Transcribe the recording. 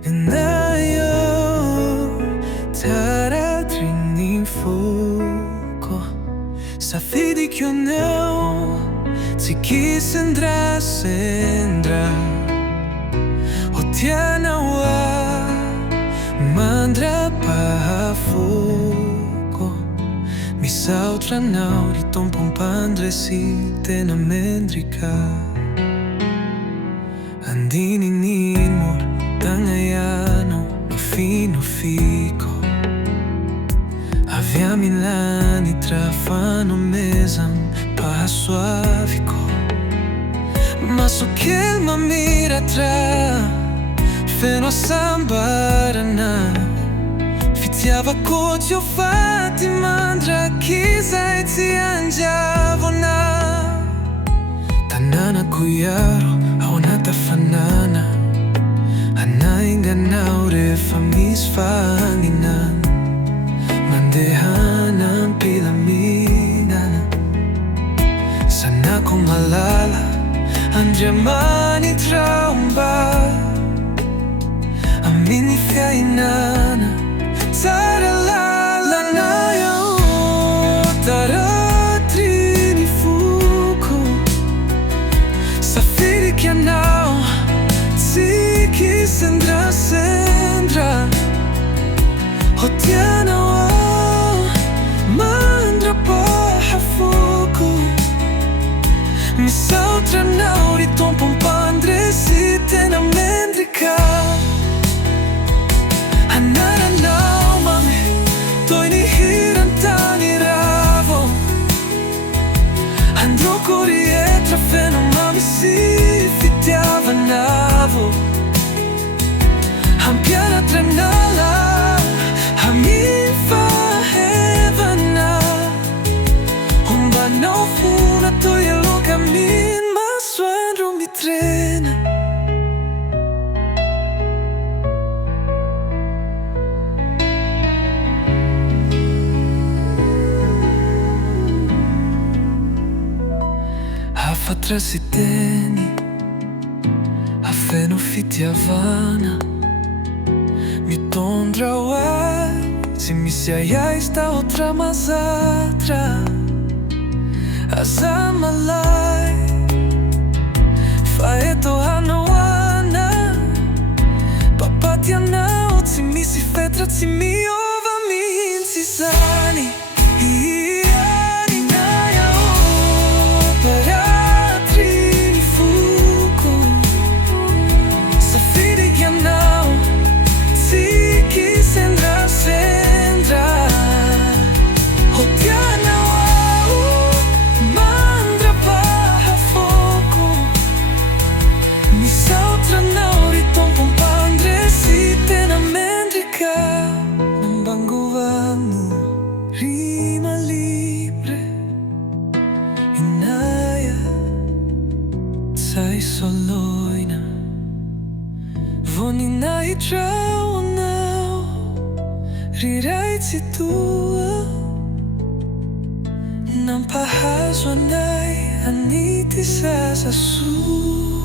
Inaya taratrini fuko safidik yoneu tiki sendra sendra otiana wa mandra pahafuko misautra nau di tom pompandre si tena mendrika andini ninmo tangayano no fino fico avia milani trafano mesam pasuavico ma so che il mamira tra feno sambarana fitiava cocio fatti mandra chisa e ti angiavona tanana kuyaro aonata fanana anainga naure famis fanginan mandehanan pilaminan sana kong malala andiamani traumba amin'ny fiainana taralala nayo taratrini fuko safidik yanao tsiki sendra sendra hotiana wa mandra pahafuko misautra nau di tom pompandre si tena mendrika anara nau mame toini hirantani ravo andro corietra feno mami si fitiava navo ampiara tremnala amin fahevana umba no funa toia lo camin ma suandro mi trena afatra si teny afeno fitiavana mitondra hoazy misy aiai sta outra mazatra aza malay fa eto hanaoana papatianao tsy misy fetra tsy miova mihitsy zany sai soloina voninai trao nao rirai tsy toa nampahazo anay an'ity zaza soa